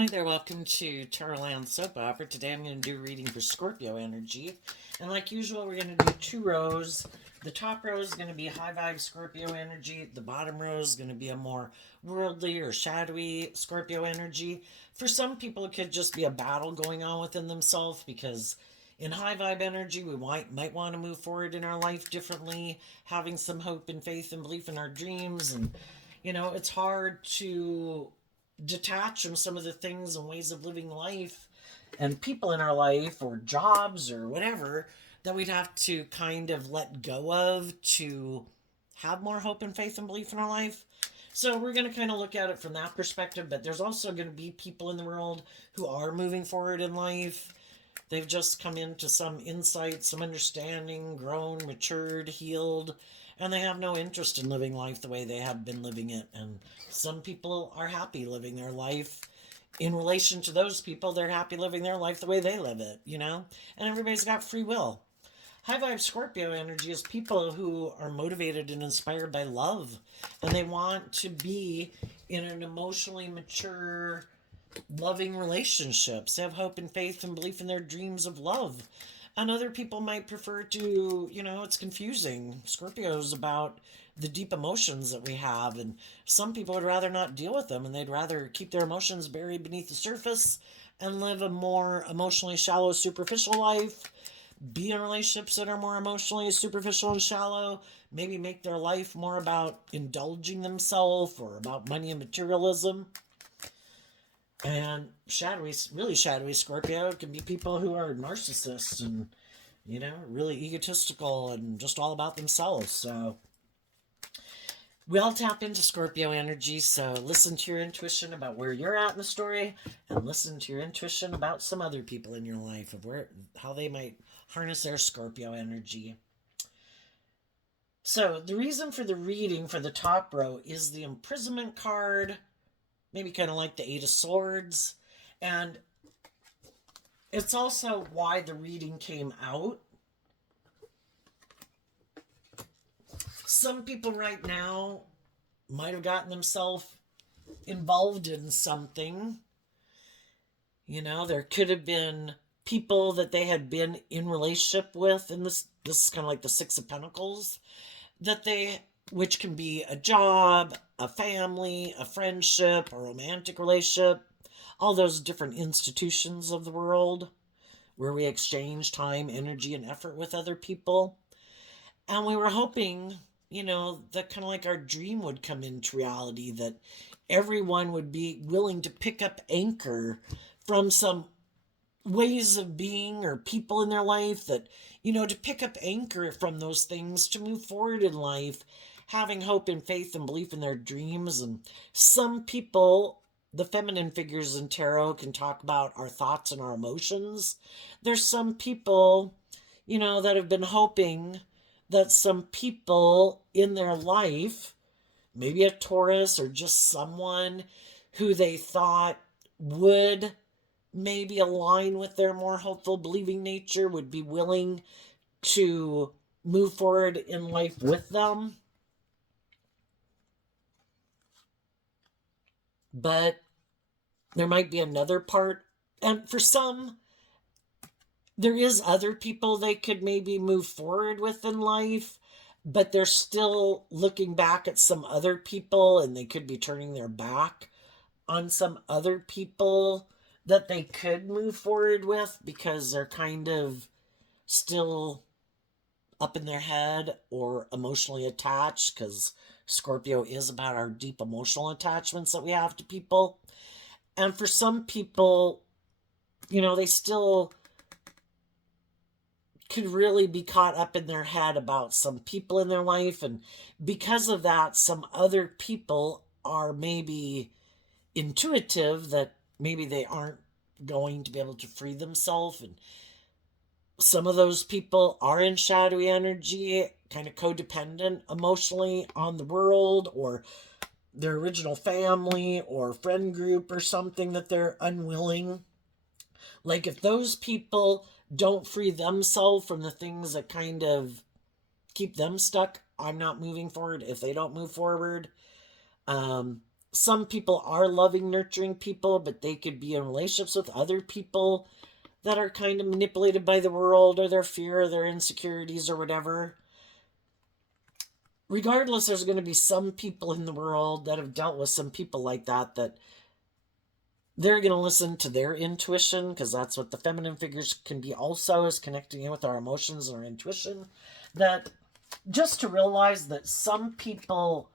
Hi there, welcome to Tarotland Soap Opera. Today I'm going to do a reading for Scorpio energy. And like usual, we're going to do two rows. The top row is going to be high vibe Scorpio energy. The bottom row is going to be a more worldly or shadowy Scorpio energy. For some people, it could just be a battle going on within themselves because in high vibe energy, we might want to move forward in our life differently, having some hope and faith and belief in our dreams. And, it's hard to detach from some of the things and ways of living life and people in our life or jobs or whatever that we'd have to kind of let go of to have more hope and faith and belief in our life. So we're going to kind of look at it from that perspective, but there's also going to be people in the world who are moving forward in life. They've just come into some insight, some understanding, grown, matured, healed, and they have no interest in living life the way they have been living it. And some people are happy living their life. In relation to those people, they're happy living their life the way they live it. And everybody's got free will. High vibe Scorpio energy is people who are motivated and inspired by love, and they want to be in an emotionally mature, loving relationships. They have hope and faith and belief in their dreams of love. And other people might prefer to, it's confusing. Scorpio's about the deep emotions that we have, and some people would rather not deal with them and they'd rather keep their emotions buried beneath the surface and live a more emotionally shallow, superficial life, be in relationships that are more emotionally superficial and shallow, maybe make their life more about indulging themselves or about money and materialism. And shadowy, really shadowy Scorpio can be people who are narcissists and, really egotistical and just all about themselves. So we all tap into Scorpio energy. So listen to your intuition about where you're at in the story and listen to your intuition about some other people in your life of how they might harness their Scorpio energy. So the reason for the reading for the top row is the imprisonment card, maybe kind of like the Eight of Swords. And it's also why the reading came out. Some people right now might have gotten themselves involved in something. There could have been people that they had been in relationship with, and this is kind of like the Six of Pentacles, which can be a job, a family, a friendship, a romantic relationship, all those different institutions of the world where we exchange time, energy, and effort with other people. And we were hoping, that kind of like our dream would come into reality, that everyone would be willing to pick up anchor from some ways of being or people in their life that, to pick up anchor from those things to move forward in life, having hope and faith and belief in their dreams. And some people, the feminine figures in tarot, can talk about our thoughts and our emotions. There's some people, that have been hoping that some people in their life, maybe a Taurus or just someone who they thought would maybe align with their more hopeful, believing nature, would be willing to move forward in life with them. But there might be another part. And for some, there is other people they could maybe move forward with in life, but they're still looking back at some other people and they could be turning their back on some other people that they could move forward with because they're kind of still up in their head or emotionally attached, because Scorpio is about our deep emotional attachments that we have to people. And for some people, they still could really be caught up in their head about some people in their life. And because of that, some other people are maybe intuitive that maybe they aren't going to be able to free themselves. And some of those people are in shadowy energy, kind of codependent emotionally on the world or their original family or friend group or something, that they're unwilling. Like if those people don't free themselves from the things that kind of keep them stuck, I'm not moving forward. If they don't move forward, some people are loving, nurturing people, but they could be in relationships with other people that are kind of manipulated by the world or their fear or their insecurities or whatever. Regardless, there's going to be some people in the world that have dealt with some people like that, that they're going to listen to their intuition, because that's what the feminine figures can be also, is connecting in with our emotions and our intuition. That just to realize that some people,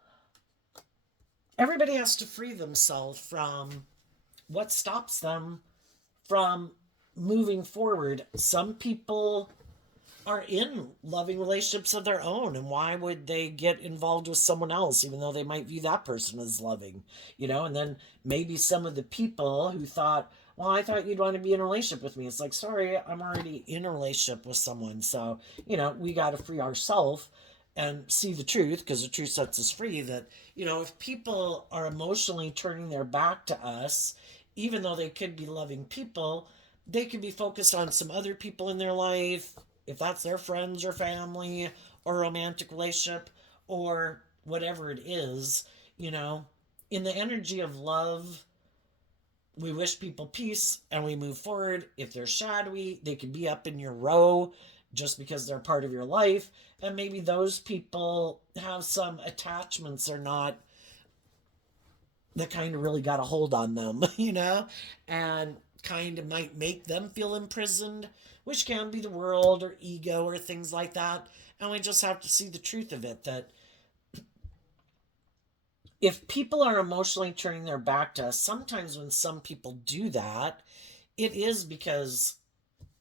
everybody has to free themselves from what stops them from moving forward. Some people are in loving relationships of their own, and why would they get involved with someone else, even though they might view that person as loving, and then maybe some of the people who thought, well, I thought you'd want to be in a relationship with me, it's like, sorry, I'm already in a relationship with someone. So we got to free ourselves and see the truth, because the truth sets us free. That if people are emotionally turning their back to us, even though they could be loving people, they could be focused on some other people in their life, if that's their friends or family or romantic relationship or whatever it is. In the energy of love, we wish people peace and we move forward. If they're shadowy, they could be up in your row just because they're part of your life. And maybe those people have some attachments or not that kind of really got a hold on them, and kind of might make them feel imprisoned, which can be the world or ego or things like that. And we just have to see the truth of it, that if people are emotionally turning their back to us, sometimes when some people do that, it is because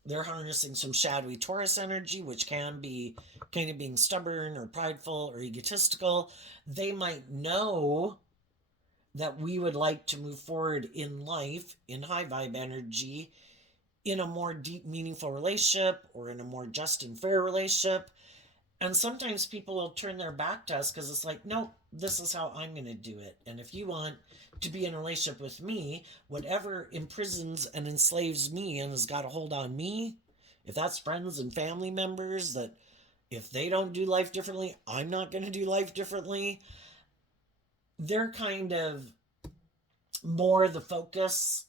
they're harnessing some shadowy Taurus energy, which can be kind of being stubborn or prideful or egotistical. They might know that we would like to move forward in life in high vibe energy, in a more deep, meaningful relationship, or in a more just and fair relationship. And sometimes people will turn their back to us because it's like, no, this is how I'm going to do it. And if you want to be in a relationship with me, whatever imprisons and enslaves me and has got a hold on me, if that's friends and family members, that if they don't do life differently, I'm not going to do life differently. They're kind of more the focus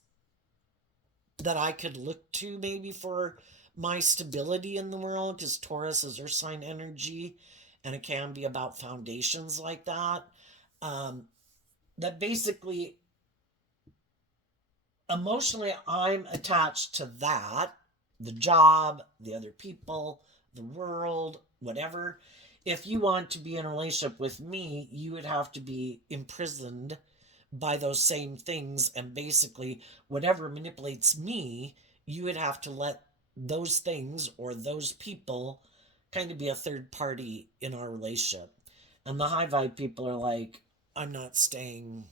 that I could look to maybe for my stability in the world, because Taurus is earth sign energy and it can be about foundations like that. Um, that basically, emotionally, I'm attached to that, the job, the other people, the world, whatever. If you want to be in a relationship with me, you would have to be imprisoned by those same things. And basically, whatever manipulates me, you would have to let those things or those people kind of be a third party in our relationship. And the high vibe people are like, I'm not staying.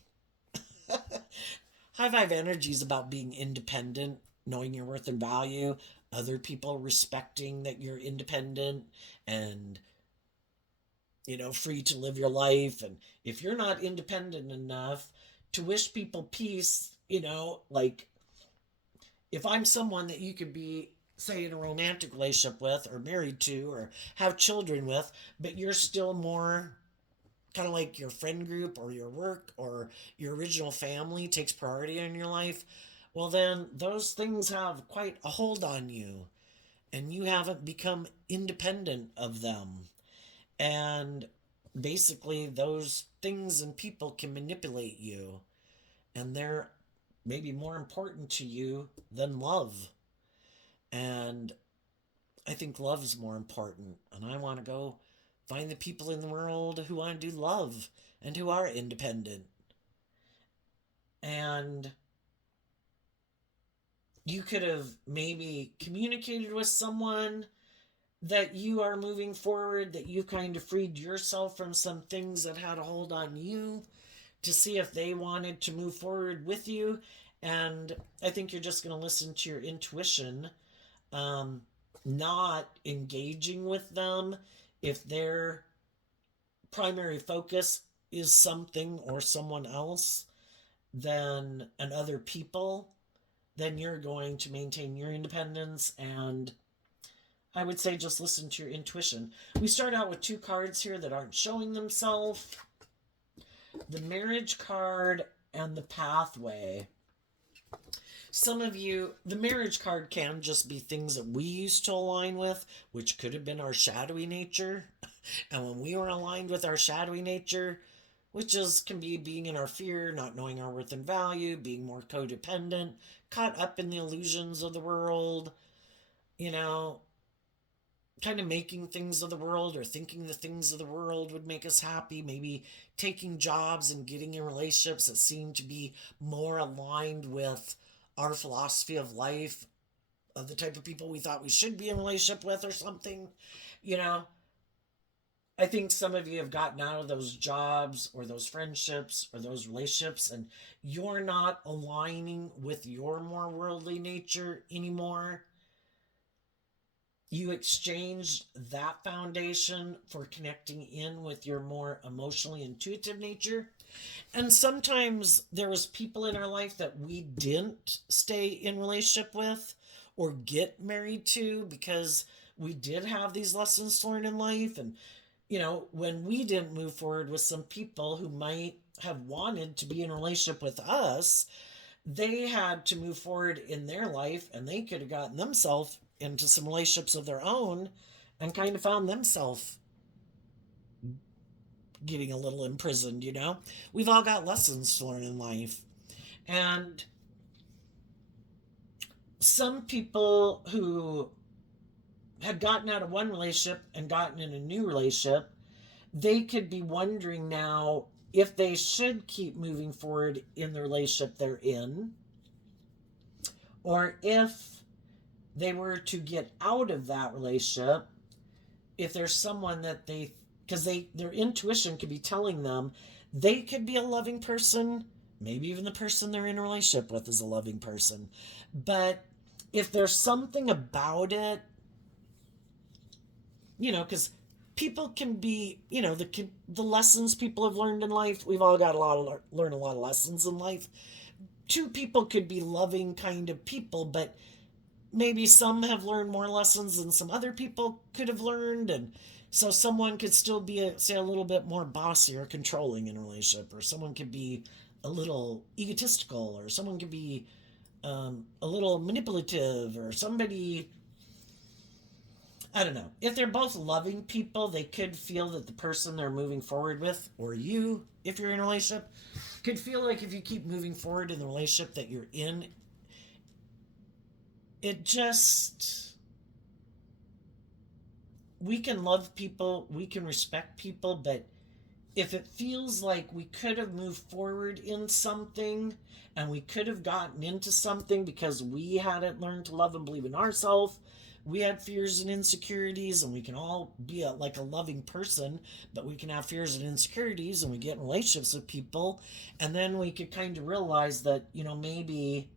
High vibe energy is about being independent, knowing your worth and value, other people respecting that you're independent and free to live your life. And if you're not independent enough to wish people peace, like, if I'm someone that you could be, say, in a romantic relationship with or married to or have children with, but you're still more kind of like your friend group or your work or your original family takes priority in your life, well, then those things have quite a hold on you and you haven't become independent of them. And basically, those things and people can manipulate you, and they're maybe more important to you than love. And I think love is more important. And I want to go find the people in the world who want to do love and who are independent. And you could have maybe communicated with someone that you are moving forward, that you kind of freed yourself from some things that had a hold on you, to see if they wanted to move forward with you. And I think you're just going to listen to your intuition, um, not engaging with them if their primary focus is something or someone else than and other people. Then you're going to maintain your independence. And I would say just listen to your intuition. We start out with two cards here that aren't showing themselves. the marriage card and the pathway. Some of you, the marriage card can just be things that we used to align with, which could have been our shadowy nature. And when we were aligned with our shadowy nature, which is can be being in our fear, not knowing our worth and value, being more codependent, caught up in the illusions of the world, you know, kind of making things of the world or thinking the things of the world would make us happy, maybe taking jobs and getting in relationships that seem to be more aligned with our philosophy of life, of the type of people we thought we should be in a relationship with or something. You know, I think some of you have gotten out of those jobs or those friendships or those relationships, and you're not aligning with your more worldly nature anymore. You exchanged that foundation for connecting in with your more emotionally intuitive nature. And sometimes there was people in our life that we didn't stay in relationship with or get married to because we did have these lessons to learn in life. And when we didn't move forward with some people who might have wanted to be in a relationship with us, they had to move forward in their life, and they could have gotten themselves into some relationships of their own and kind of found themselves getting a little imprisoned. We've all got lessons to learn in life. And some people who had gotten out of one relationship and gotten in a new relationship, they could be wondering now if they should keep moving forward in the relationship they're in, or if they were to get out of that relationship, if there's someone that because their intuition could be telling them they could be a loving person, maybe even the person they're in a relationship with is a loving person. But if there's something about it, because people can be, the lessons people have learned in life, we've all got learn a lot of lessons in life. Two people could be loving kind of people, but maybe some have learned more lessons than some other people could have learned. And so someone could still be, say, a little bit more bossy or controlling in a relationship, or someone could be a little egotistical, or someone could be a little manipulative, or somebody, I don't know. If they're both loving people, they could feel that the person they're moving forward with, or you, if you're in a relationship, could feel like if you keep moving forward in the relationship that you're in, we can love people, we can respect people, but if it feels like we could have moved forward in something and we could have gotten into something because we hadn't learned to love and believe in ourselves, we had fears and insecurities, and we can all be like a loving person, but we can have fears and insecurities, and we get in relationships with people, and then we could kind of realize that, maybe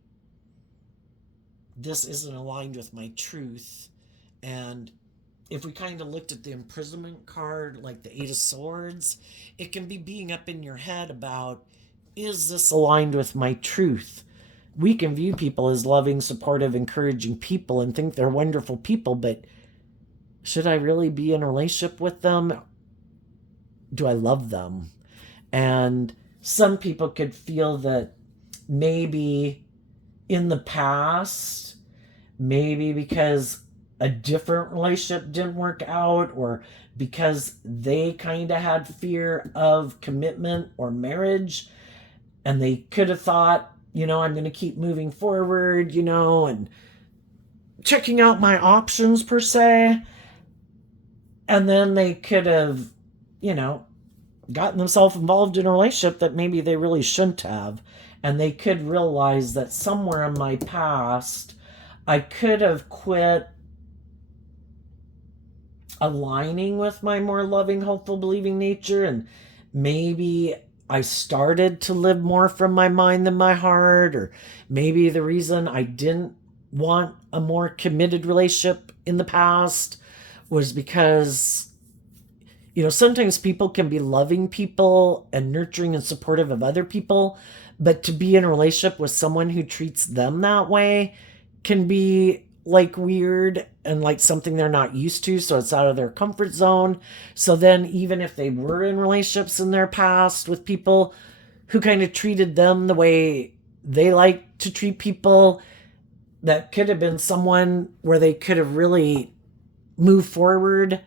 this isn't aligned with my truth. And if we kind of looked at the imprisonment card, like the Eight of Swords, it can be being up in your head about, is this aligned with my truth? We can view people as loving, supportive, encouraging people and think they're wonderful people, but should I really be in a relationship with them? Do I love them? And some people could feel that maybe in the past, maybe because a different relationship didn't work out, or because they kind of had fear of commitment or marriage, and they could have thought, I'm going to keep moving forward, and checking out my options per se. And then they could have, gotten themselves involved in a relationship that maybe they really shouldn't have. And they could realize that somewhere in my past, I could have quit aligning with my more loving, hopeful, believing nature, and maybe I started to live more from my mind than my heart, or maybe the reason I didn't want a more committed relationship in the past was because, sometimes people can be loving people and nurturing and supportive of other people, but to be in a relationship with someone who treats them that way can be like weird and like something they're not used to, so it's out of their comfort zone. So then even if they were in relationships in their past with people who kind of treated them the way they like to treat people, that could have been someone where they could have really moved forward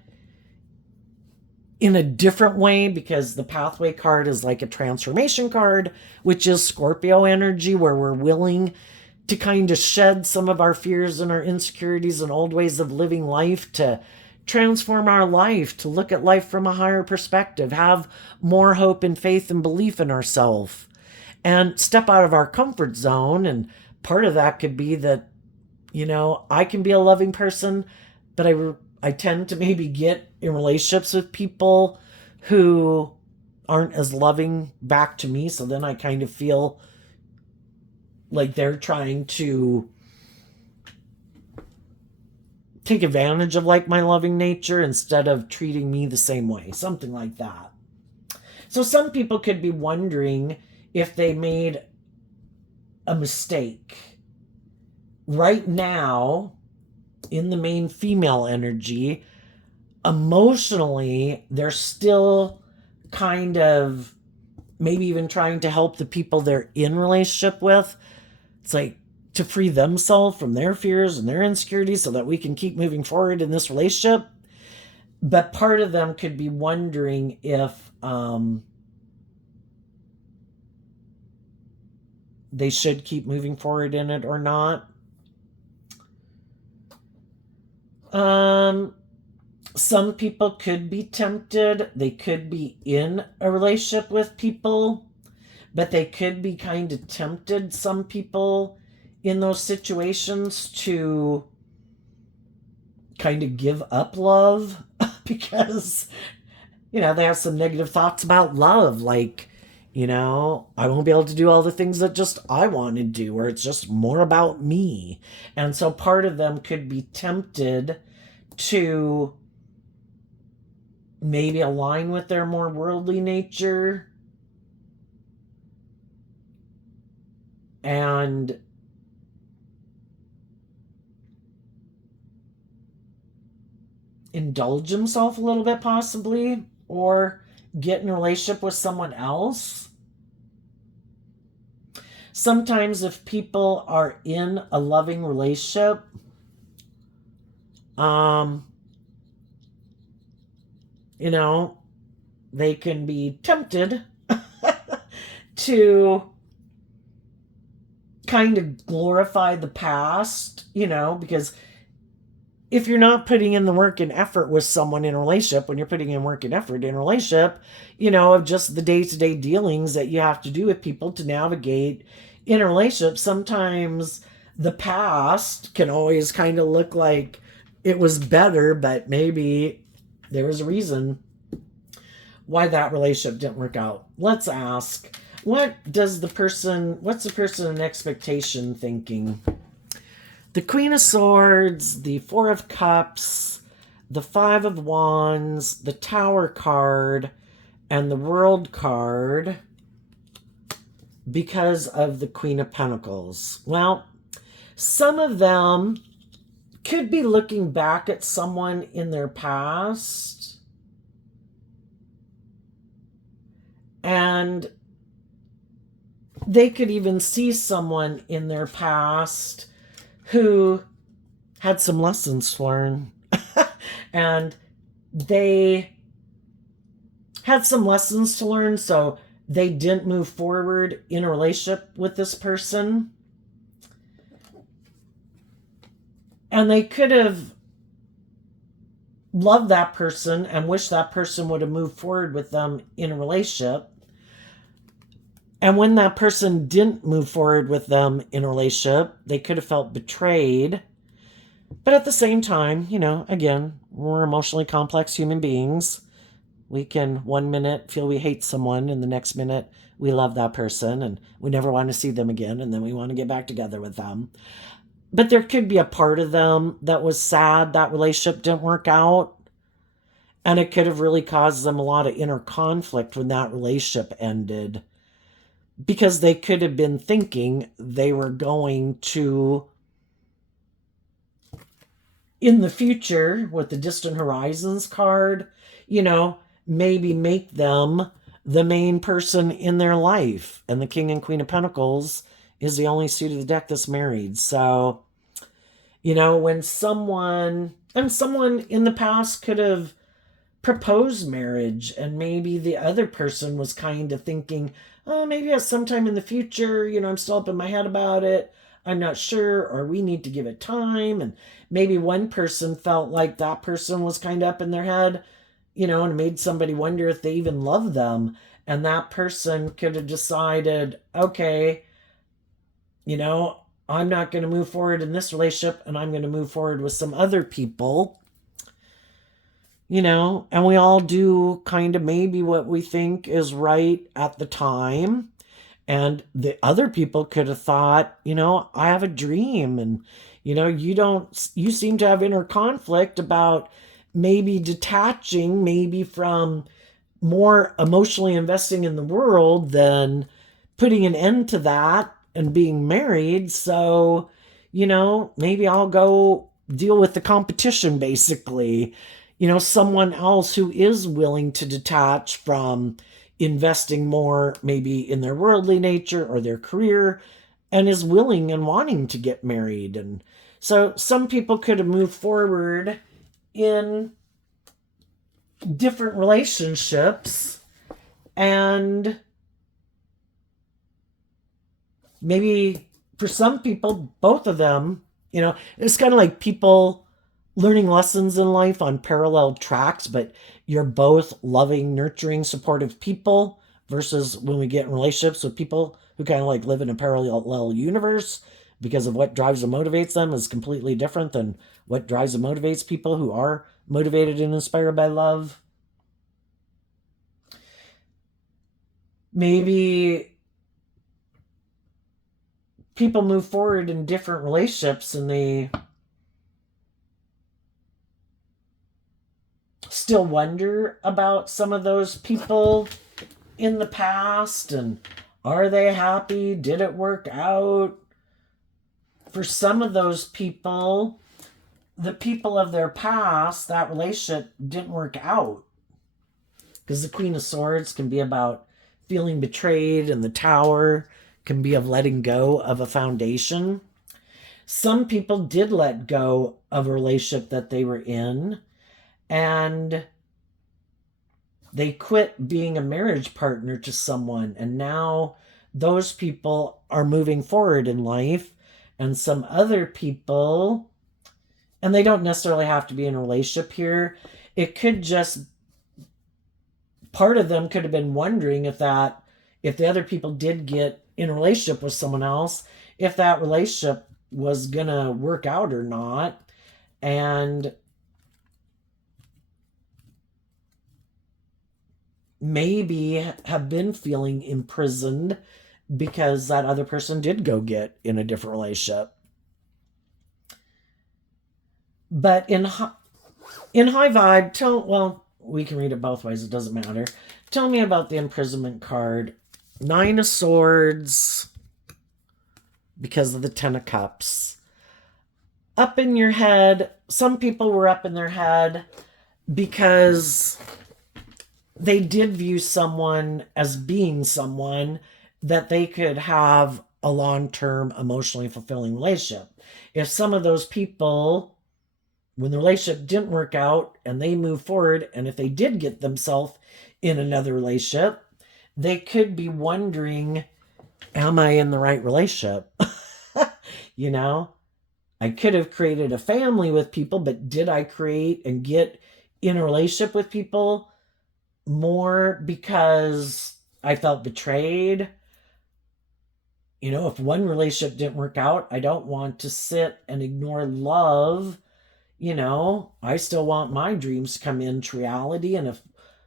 in a different way, because the pathway card is like a transformation card, which is Scorpio energy, where we're willing to kind of shed some of our fears and our insecurities and old ways of living life to transform our life, to look at life from a higher perspective, have more hope and faith and belief in ourselves, and step out of our comfort zone. And part of that could be that, I can be a loving person, but I tend to maybe get in relationships with people who aren't as loving back to me. So then I kind of feel like they're trying to take advantage of like my loving nature instead of treating me the same way, something like that. So some people could be wondering if they made a mistake. Right now, in the main female energy, emotionally, they're still kind of maybe even trying to help the people they're in relationship with. It's like to free themselves from their fears and their insecurities so that we can keep moving forward in this relationship. But part of them could be wondering if they should keep moving forward in it or not. Some people could be tempted. They could be in a relationship with people, but they could be kind of tempted, some people in those situations, to kind of give up love because, they have some negative thoughts about love. Like, I won't be able to do all the things that just I want to do, or it's just more about me. And so part of them could be tempted to maybe align with their more worldly nature and indulge himself a little bit, possibly, or get in a relationship with someone else. Sometimes if people are in a loving relationship, they can be tempted to kind of glorify the past, because if you're not putting in the work and effort with someone in a relationship, when you're putting in work and effort in a relationship, of just the day-to-day dealings that you have to do with people to navigate in a relationship, sometimes the past can always kind of look like it was better, but maybe there was a reason why that relationship didn't work out. Let's ask, what's the person in expectation thinking? The Queen of Swords, the Four of Cups, the Five of Wands, the Tower card, and the World card, because of the Queen of Pentacles. Well, some of them could be looking back at someone in their past, and they could even see someone in their past who had some lessons to learn. And they had some lessons to learn, so they didn't move forward in a relationship with this person. And they could have loved that person and wished that person would have moved forward with them in a relationship. And when that person didn't move forward with them in a relationship, they could have felt betrayed. But at the same time, again, we're emotionally complex human beings. We can 1 minute feel we hate someone, and the next minute we love that person and we never want to see them again, and then we want to get back together with them. But there could be a part of them that was sad that relationship didn't work out. And it could have really caused them a lot of inner conflict when that relationship ended, because they could have been thinking they were going to in the future with the distant horizons card, maybe make them the main person in their life. And the King and Queen of Pentacles is the only suit of the deck that's married. So, when someone in the past could have proposed marriage, and maybe the other person was kind of thinking, oh, maybe at sometime in the future, I'm still up in my head about it. I'm not sure, or we need to give it time. And maybe one person felt like that person was kind of up in their head, and made somebody wonder if they even love them. And that person could have decided, okay, I'm not going to move forward in this relationship, and I'm going to move forward with some other people. And we all do kind of maybe what we think is right at the time. And the other people could have thought, I have a dream. And, you seem to have inner conflict about maybe detaching, maybe from more emotionally investing in the world than putting an end to that and being married. So, maybe I'll go deal with the competition, basically. Someone else who is willing to detach from investing more maybe in their worldly nature or their career, and is willing and wanting to get married. And so some people could have moved forward in different relationships, and maybe for some people, both of them, it's kind of like people learning lessons in life on parallel tracks, but you're both loving, nurturing, supportive people, versus when we get in relationships with people who kind of like live in a parallel universe, because of what drives and motivates them is completely different than what drives and motivates people who are motivated and inspired by love. Maybe people move forward in different relationships and they still wonder about some of those people in the past, and are they happy? Did it work out? For some of those people, the people of their past, that relationship didn't work out. Because the Queen of Swords can be about feeling betrayed, and the Tower can be of letting go of a foundation. Some people did let go of a relationship that they were in, and they quit being a marriage partner to someone, and now those people are moving forward in life. And some other people, and they don't necessarily have to be in a relationship here, it could just, part of them could have been wondering if the other people did get in a relationship with someone else, if that relationship was gonna work out or not. And maybe have been feeling imprisoned because that other person did go get in a different relationship. But in high vibe, we can read it both ways, it doesn't matter. Tell me about the imprisonment card. 9 of Swords, because of the 10 of Cups. Up in your head, some people were up in their head because they did view someone as being someone that they could have a long-term emotionally fulfilling relationship. If some of those people, when the relationship didn't work out and they moved forward, and if they did get themselves in another relationship, they could be wondering, am I in the right relationship? I could have created a family with people, but did I create and get in a relationship with people more because I felt betrayed? If one relationship didn't work out, I don't want to sit and ignore love. I still want my dreams to come into reality. And if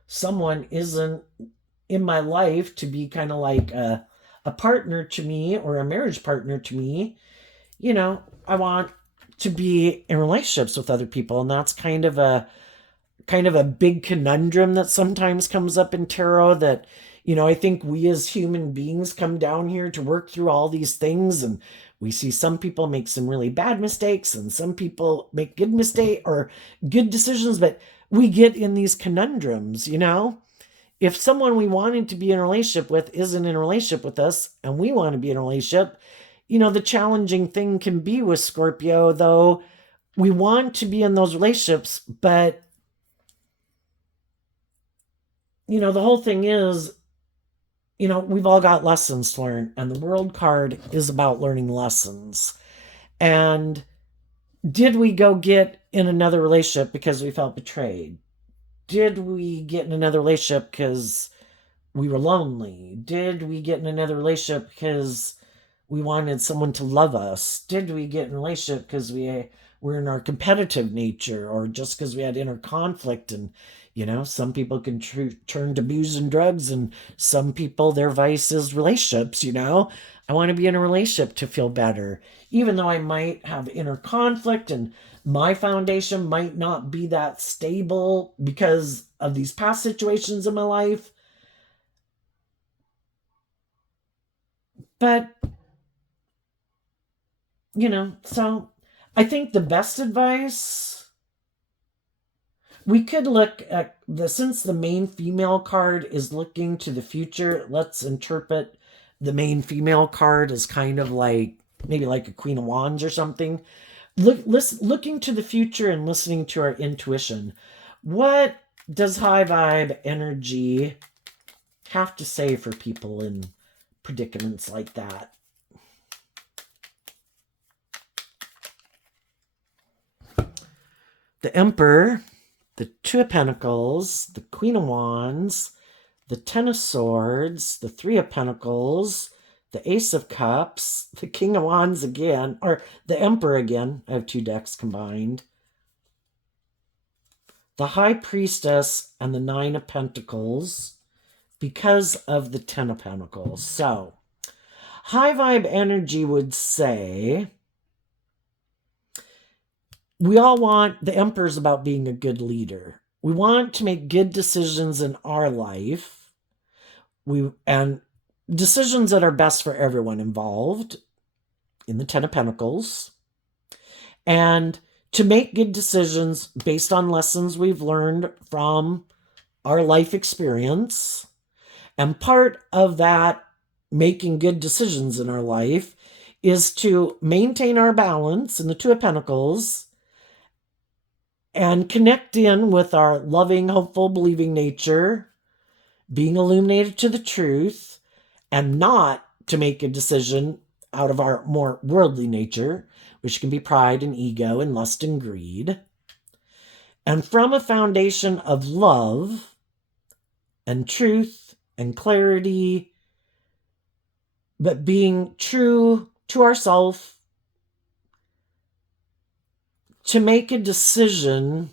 someone isn't in my life to be kind of like a partner to me or a marriage partner to me, I want to be in relationships with other people. And that's kind of a big conundrum that sometimes comes up in tarot, that I think we as human beings come down here to work through all these things, and we see some people make some really bad mistakes and some people make good mistake or good decisions, but we get in these conundrums. If someone we wanted to be in a relationship with isn't in a relationship with us and we want to be in a relationship, the challenging thing can be with Scorpio, though we want to be in those relationships, but the whole thing is, we've all got lessons to learn, and the world card is about learning lessons. And did we go get in another relationship because we felt betrayed? Did we get in another relationship because we were lonely? Did we get in another relationship because we wanted someone to love us? Did we get in a relationship because we were in our competitive nature, or just because we had inner conflict? And some people can turn to booze and drugs, and some people, their vice is relationships. I want to be in a relationship to feel better, even though I might have inner conflict and my foundation might not be that stable because of these past situations in my life. But so I think the best advice, we could look at since the main female card is looking to the future, let's interpret the main female card as kind of like maybe like a Queen of Wands or something. Looking to the future and listening to our intuition. What does high vibe energy have to say for people in predicaments like that? The Emperor, the Two of Pentacles, the Queen of Wands, the Ten of Swords, the Three of Pentacles, the Ace of Cups, the King of Wands again, or the Emperor again. I have two decks combined. The High Priestess and the Nine of Pentacles because of the Ten of Pentacles. So, high vibe energy would say, we all want, the Emperor's about being a good leader. We want to make good decisions in our life. And decisions that are best for everyone involved in the Ten of Pentacles. And to make good decisions based on lessons we've learned from our life experience. And part of that making good decisions in our life is to maintain our balance in the Two of Pentacles and connect in with our loving, hopeful, believing nature, being illuminated to the truth, and not to make a decision out of our more worldly nature, which can be pride and ego and lust and greed. And from a foundation of love and truth and clarity, but being true to ourselves, to make a decision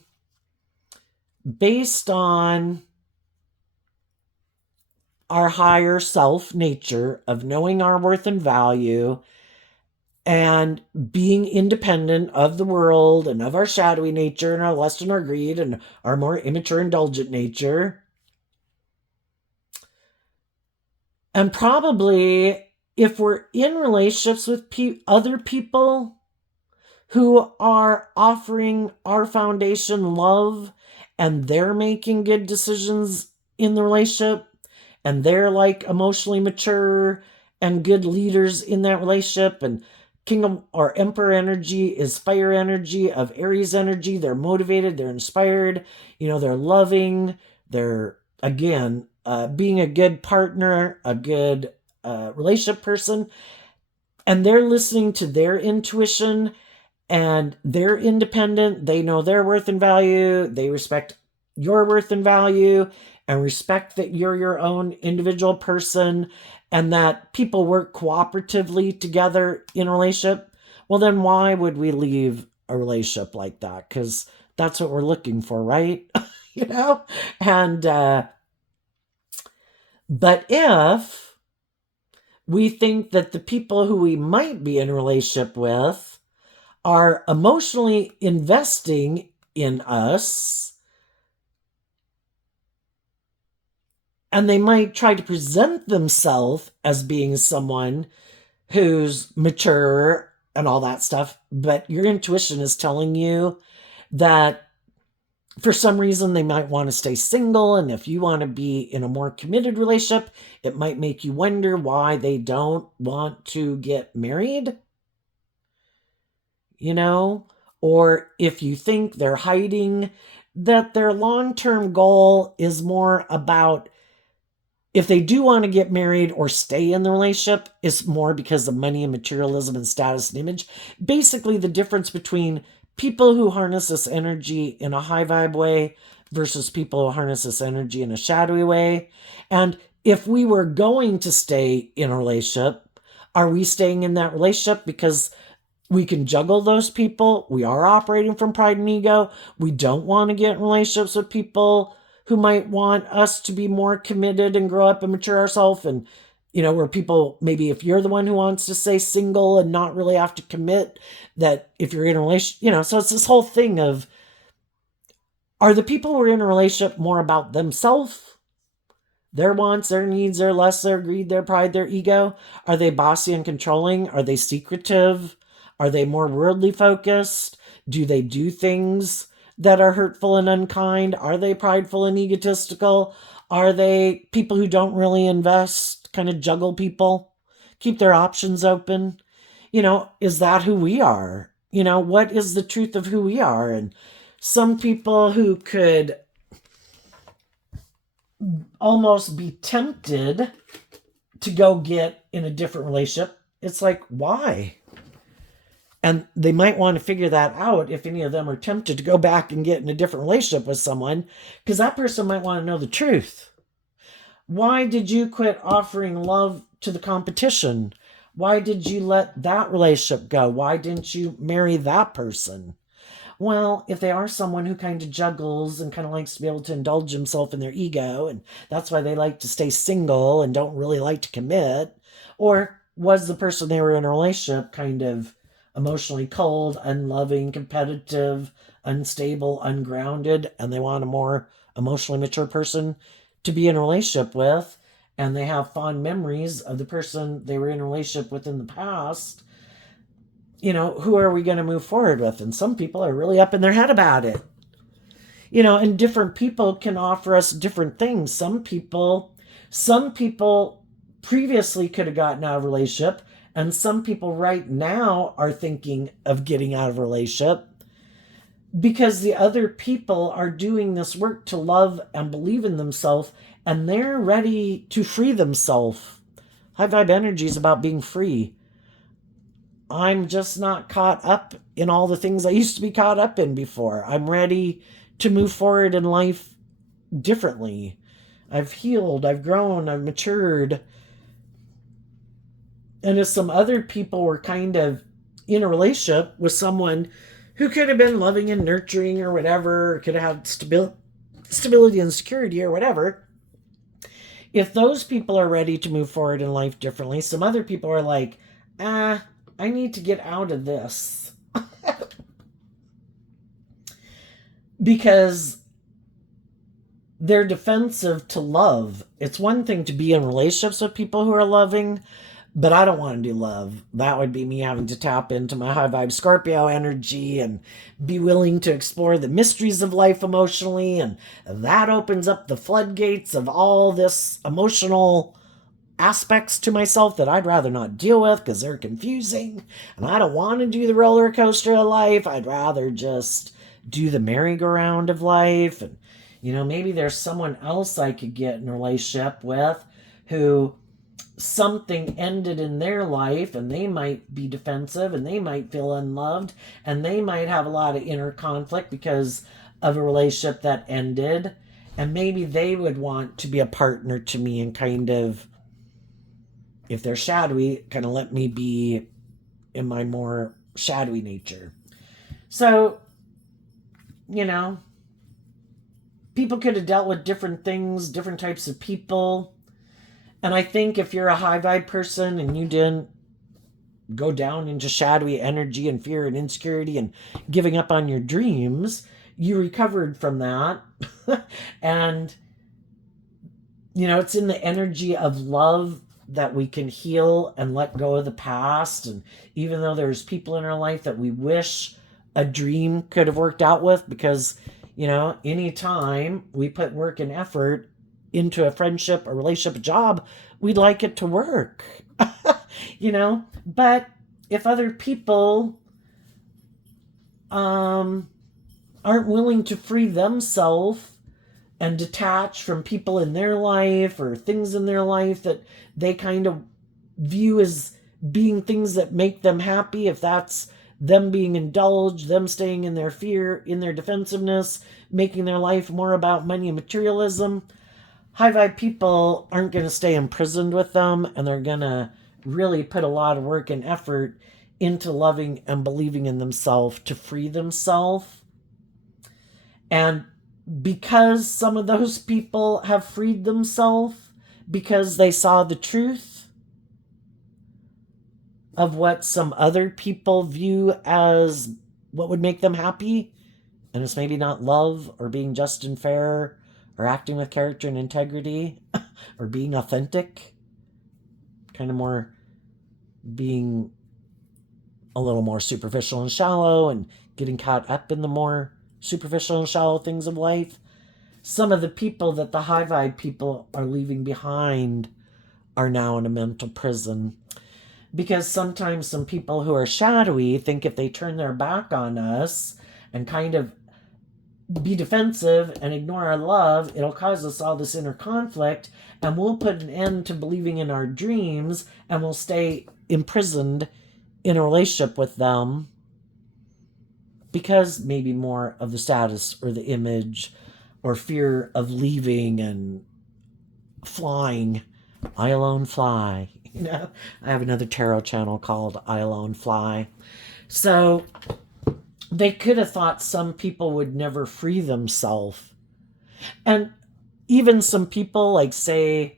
based on our higher self nature of knowing our worth and value and being independent of the world and of our shadowy nature and our lust and our greed and our more immature, indulgent nature. And probably if we're in relationships with other people who are offering our foundation love and they're making good decisions in the relationship and they're like emotionally mature and good leaders in that relationship, and King or Emperor energy is fire energy of Aries energy. They're motivated, they're inspired, they're loving, they're, again, being a good partner, a good relationship person, and they're listening to their intuition and they're independent. They know their worth and value. They respect your worth and value and respect that you're your own individual person and that people work cooperatively together in a relationship. Well, then why would we leave a relationship like that? Because that's what we're looking for, right? And, but if we think that the people who we might be in a relationship with are emotionally investing in us, And they might try to present themselves as being someone who's mature and all that stuff, but your intuition is telling you that for some reason they might want to stay single, and if you want to be in a more committed relationship, it might make you wonder why they don't want to get married, you know? Or if you think they're hiding, that their long-term goal is more about, if they do want to get married or stay in the relationship, is more because of money and materialism and status and image. Basically, the difference between people who harness this energy in a high vibe way versus people who harness this energy in a shadowy way. And if we were going to stay in a relationship, are we staying in that relationship because we can juggle those people? We are operating from pride and ego. We don't want to get in relationships with people who might want us to be more committed and grow up and mature ourselves. And, where people, maybe if you're the one who wants to stay single and not really have to commit, that if you're in a relationship, so it's this whole thing of, are the people who are in a relationship more about themselves, their wants, their needs, their lusts, their greed, their pride, their ego? Are they bossy and controlling? Are they secretive? Are they more worldly focused? Do they do things that are hurtful and unkind? Are they prideful and egotistical? Are they people who don't really invest, kind of juggle people, keep their options open? Is that who we are? What is the truth of who we are? And some people who could almost be tempted to go get in a different relationship, it's like, why? And they might want to figure that out if any of them are tempted to go back and get in a different relationship with someone, because that person might want to know the truth. Why did you quit offering love to the competition? Why did you let that relationship go? Why didn't you marry that person? Well, if they are someone who kind of juggles and kind of likes to be able to indulge himself in their ego, and that's why they like to stay single and don't really like to commit, or was the person they were in a relationship kind of emotionally cold, unloving, competitive, unstable, ungrounded, and they want a more emotionally mature person to be in a relationship with, and they have fond memories of the person they were in a relationship with in the past, who are we going to move forward with? And some people are really up in their head about it. And different people can offer us different things. Some people previously could have gotten out of a relationship, and some people right now are thinking of getting out of a relationship because the other people are doing this work to love and believe in themselves, and they're ready to free themselves. High vibe energy is about being free. I'm just not caught up in all the things I used to be caught up in before. I'm ready to move forward in life differently. I've healed, I've grown, I've matured. And if some other people were kind of in a relationship with someone who could have been loving and nurturing or whatever, or could have had stability and security or whatever, if those people are ready to move forward in life differently, some other people are like, I need to get out of this. Because they're defensive to love. It's one thing to be in relationships with people who are loving, but I don't want to do love. That would be me having to tap into my high vibe Scorpio energy and be willing to explore the mysteries of life emotionally. And that opens up the floodgates of all this emotional aspects to myself that I'd rather not deal with because they're confusing. And I don't want to do the roller coaster of life. I'd rather just do the merry-go-round of life. And, maybe there's someone else I could get in a relationship with who something ended in their life, and they might be defensive, and they might feel unloved, and they might have a lot of inner conflict because of a relationship that ended, and maybe they would want to be a partner to me and kind of, if they're shadowy, kind of let me be in my more shadowy nature. So, people could have dealt with different things, different types of people. And I think if you're a high vibe person and you didn't go down into shadowy energy and fear and insecurity and giving up on your dreams, you recovered from that. And it's in the energy of love that we can heal and let go of the past. And even though there's people in our life that we wish a dream could have worked out with, because, anytime we put work and effort into a friendship, a relationship, a job, we'd like it to work. But if other people aren't willing to free themselves and detach from people in their life or things in their life that they kind of view as being things that make them happy, if that's them being indulged, them staying in their fear, in their defensiveness, making their life more about money and materialism, high vibe people aren't going to stay imprisoned with them, and they're going to really put a lot of work and effort into loving and believing in themselves to free themselves. And because some of those people have freed themselves because they saw the truth of what some other people view as what would make them happy, and it's maybe not love or being just and fair or acting with character and integrity or being authentic, kind of more being a little more superficial and shallow and getting caught up in the more superficial and shallow things of life. Some of the people that the high vibe people are leaving behind are now in a mental prison. Because sometimes some people who are shadowy think if they turn their back on us and kind of be defensive and ignore our love, it'll cause us all this inner conflict, and we'll put an end to believing in our dreams, and we'll stay imprisoned in a relationship with them because maybe more of the status or the image or fear of leaving and flying. I Alone Fly. I have another tarot channel called I Alone Fly. So they could have thought some people would never free themselves. And even some people, like say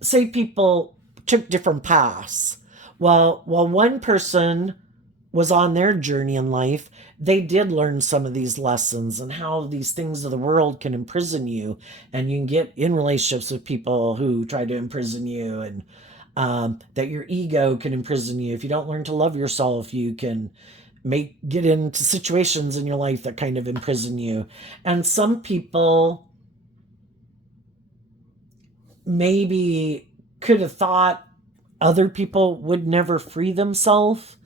people took different paths. While one person was on their journey in life, they did learn some of these lessons and how these things of the world can imprison you, and you can get in relationships with people who try to imprison you, and that your ego can imprison you. If you don't learn to love yourself, you can get into situations in your life that kind of imprison you. And some people maybe could have thought other people would never free themselves.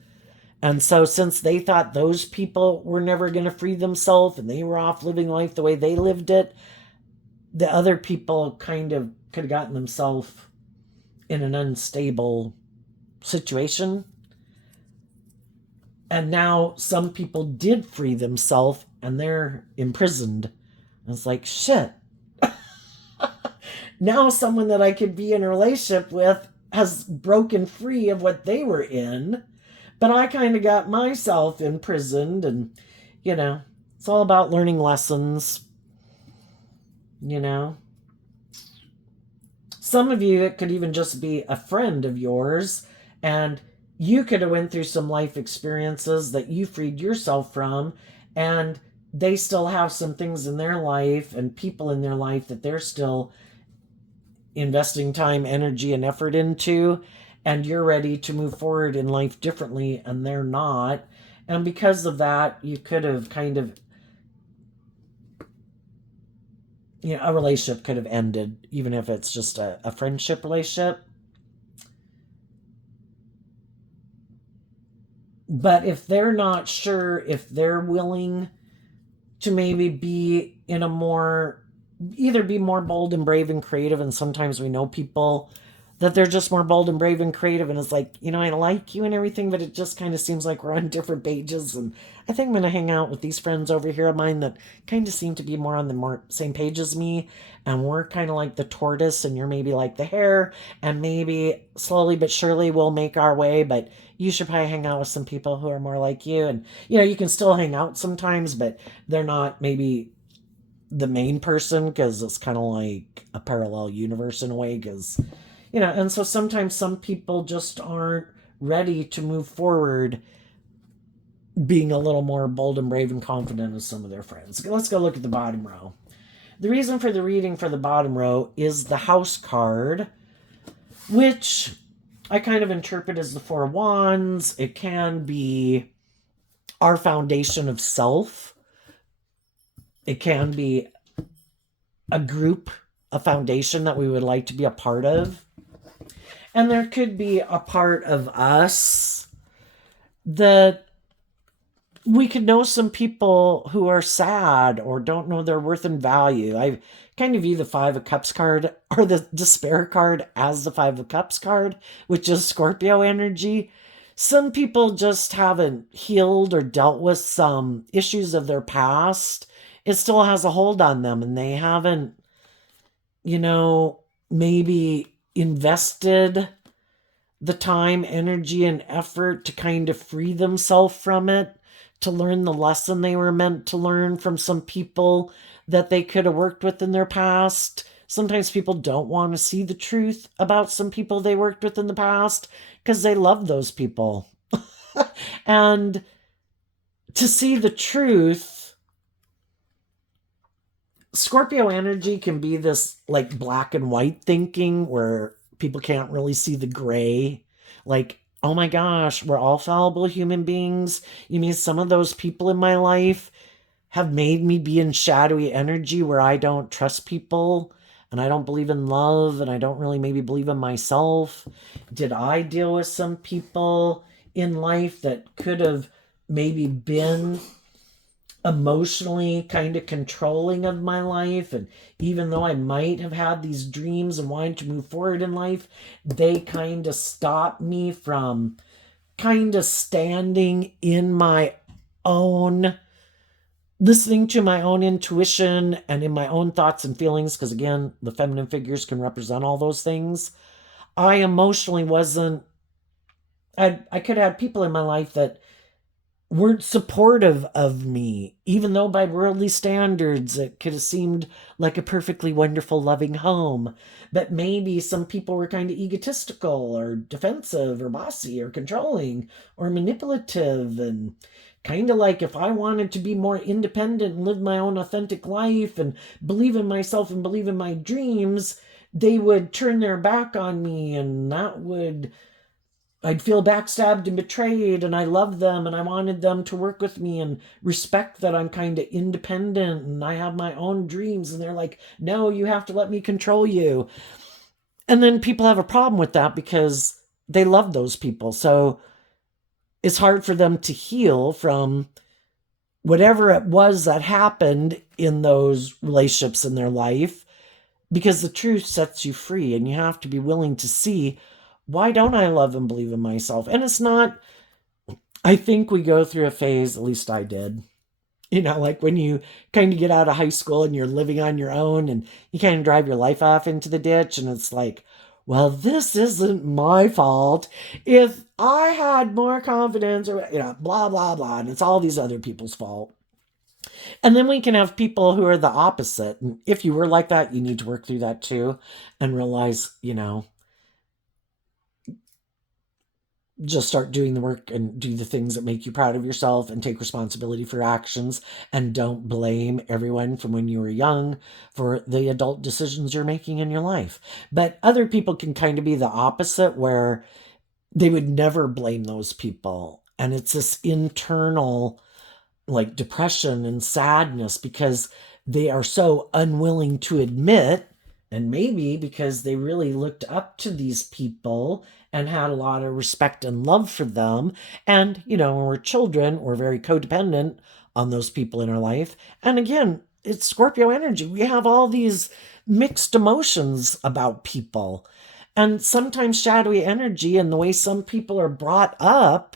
And so since they thought those people were never going to free themselves and they were off living life the way they lived it, the other people kind of could have gotten themselves in an unstable situation. And now some people did free themselves and they're imprisoned. And it's like, shit. Now someone that I could be in a relationship with has broken free of what they were in. But I kind of got myself imprisoned, and, it's all about learning lessons, Some of you, it could even just be a friend of yours, and you could have went through some life experiences that you freed yourself from, and they still have some things in their life and people in their life that they're still investing time, energy, and effort into, and you're ready to move forward in life differently and they're not. And because of that, you could have kind of, a relationship could have ended, even if it's just a friendship relationship. But if they're not sure if they're willing to maybe be in a more, either be more bold and brave and creative, and sometimes we know people that they're just more bold and brave and creative, and it's like, I like you and everything, but it just kind of seems like we're on different pages, and I think I'm going to hang out with these friends over here of mine that kind of seem to be more on the same page as me, and we're kind of like the tortoise, and you're maybe like the hare, and maybe slowly but surely we'll make our way, but you should probably hang out with some people who are more like you, and, you can still hang out sometimes, but they're not maybe the main person, because it's kind of like a parallel universe in a way, because and so sometimes some people just aren't ready to move forward being a little more bold and brave and confident as some of their friends. Let's go look at the bottom row. the reason for the reading for the bottom row is the House card, which I kind of interpret as the Four of Wands. It can be our foundation of self. It can be a group, a foundation that we would like to be a part of. And there could be a part of us that we could know some people who are sad or don't know their worth and value. I kind of view the Five of Cups card or the Despair card as the Five of Cups card, which is Scorpio energy. Some people just haven't healed or dealt with some issues of their past. It still has a hold on them, and they haven't, maybe invested the time, energy, and effort to kind of free themselves from it, to learn the lesson they were meant to learn from some people that they could have worked with in their past. Sometimes people don't want to see the truth about some people they worked with in the past because they love those people. And to see the truth, Scorpio energy can be this like black and white thinking where people can't really see the gray. Like, oh my gosh, we're all fallible human beings. You mean some of those people in my life have made me be in shadowy energy where I don't trust people and I don't believe in love and I don't really maybe believe in myself? Did I deal with some people in life that could have maybe been emotionally kind of controlling of my life? And even though I might have had these dreams and wanted to move forward in life, they kind of stopped me from kind of standing in my own, listening to my own intuition and in my own thoughts and feelings, because again, the feminine figures can represent all those things. I emotionally wasn't, I could have had people in my life that weren't supportive of me, even though by worldly standards it could have seemed like a perfectly wonderful, loving home. But maybe some people were kind of egotistical or defensive or bossy or controlling or manipulative. And kind of like if I wanted to be more independent and live my own authentic life and believe in myself and believe in my dreams, they would turn their back on me, and I'd feel backstabbed and betrayed, and I loved them and I wanted them to work with me and respect that I'm kind of independent and I have my own dreams. And they're like, no, you have to let me control you. And then people have a problem with that because they love those people. So it's hard for them to heal from whatever it was that happened in those relationships in their life, because the truth sets you free and you have to be willing to see, why don't I love and believe in myself? And it's not, I think we go through a phase, at least I did, like when you kind of get out of high school and you're living on your own and you kind of drive your life off into the ditch, and it's like, well, this isn't my fault. If I had more confidence or, blah, blah, blah, and it's all these other people's fault. And then we can have people who are the opposite. And if you were like that, you need to work through that too and realize, just start doing the work and do the things that make you proud of yourself and take responsibility for actions, and don't blame everyone from when you were young for the adult decisions you're making in your life. But other people can kind of be the opposite, where they would never blame those people. And it's this internal like depression and sadness because they are so unwilling to admit, and maybe because they really looked up to these people and had a lot of respect and love for them. And, when we're children, we're very codependent on those people in our life. And again, it's Scorpio energy. We have all these mixed emotions about people. And sometimes shadowy energy and the way some people are brought up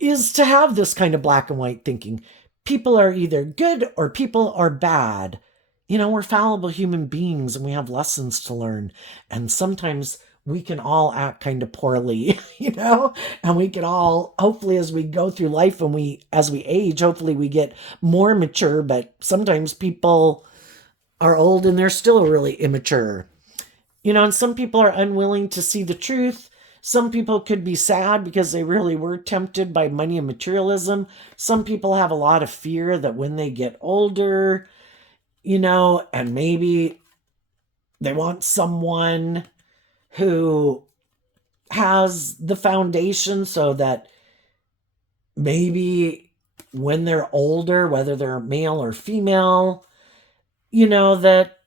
is to have this kind of black and white thinking. People are either good or people are bad. We're fallible human beings and we have lessons to learn. And sometimes we can all act kind of poorly, and we can all, hopefully as we go through life and as we age, hopefully we get more mature, but sometimes people are old and they're still really immature. And some people are unwilling to see the truth. Some people could be sad because they really were tempted by money and materialism. Some people have a lot of fear that when they get older, and maybe they want someone who has the foundation so that maybe when they're older, whether they're male or female, that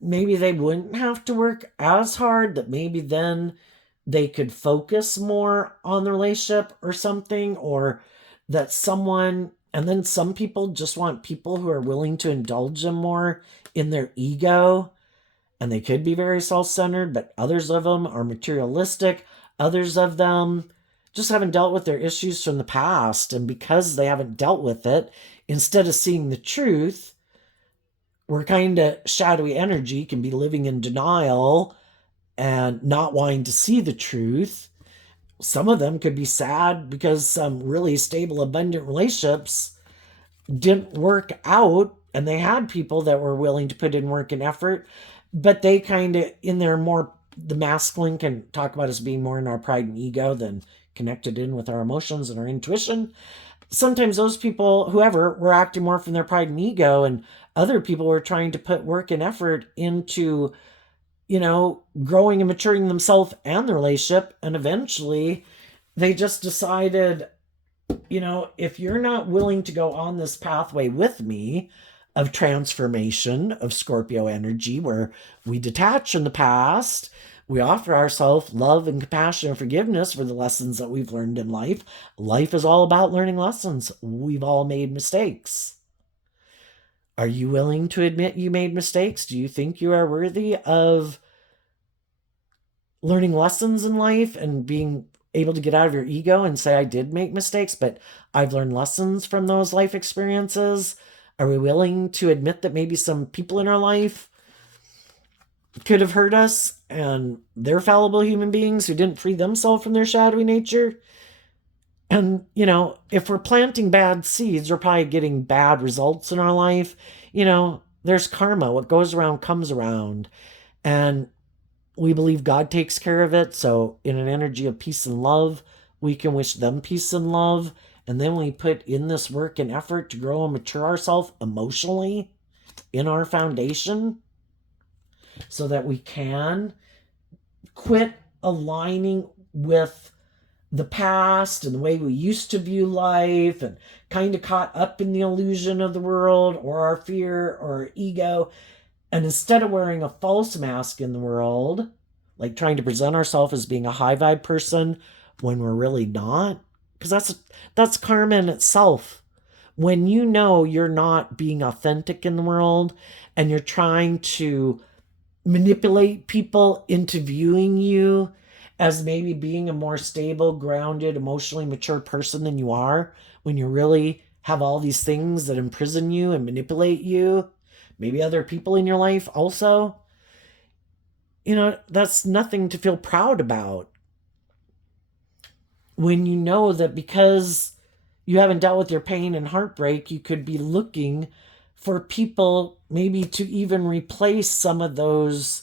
maybe they wouldn't have to work as hard, that maybe then they could focus more on the relationship or something, or that someone, and then some people just want people who are willing to indulge them more in their ego, and they could be very self-centered, but others of them are materialistic. Others of them just haven't dealt with their issues from the past, and because they haven't dealt with it, instead of seeing the truth, we're kind of shadowy energy, can be living in denial and not wanting to see the truth. Some of them could be sad because some really stable, abundant relationships didn't work out, and they had people that were willing to put in work and effort, but they kind of, in their more, the masculine can talk about us being more in our pride and ego than connected in with our emotions and our intuition. Sometimes those people, whoever, were acting more from their pride and ego, and other people were trying to put work and effort into, growing and maturing themselves and the relationship. And eventually they just decided, if you're not willing to go on this pathway with me of transformation of Scorpio energy, where we detach in the past, we offer ourselves love and compassion and forgiveness for the lessons that we've learned in life. Life is all about learning lessons. We've all made mistakes. Are you willing to admit you made mistakes? Do you think you are worthy of learning lessons in life and being able to get out of your ego and say, I did make mistakes, but I've learned lessons from those life experiences? Are we willing to admit that maybe some people in our life could have hurt us and they're fallible human beings who didn't free themselves from their shadowy nature? And, if we're planting bad seeds, we're probably getting bad results in our life. There's karma. What goes around comes around. And we believe God takes care of it. So, in an energy of peace and love, we can wish them peace and love. And then we put in this work and effort to grow and mature ourselves emotionally in our foundation so that we can quit aligning with the past and the way we used to view life and kind of caught up in the illusion of the world or our fear or our ego. And instead of wearing a false mask in the world, like trying to present ourselves as being a high vibe person when we're really not, because that's karma in itself. When you're not being authentic in the world and you're trying to manipulate people into viewing you as maybe being a more stable, grounded, emotionally mature person than you are, when you really have all these things that imprison you and manipulate you, maybe other people in your life also, that's nothing to feel proud about. When you know that because you haven't dealt with your pain and heartbreak, you could be looking for people maybe to even replace some of those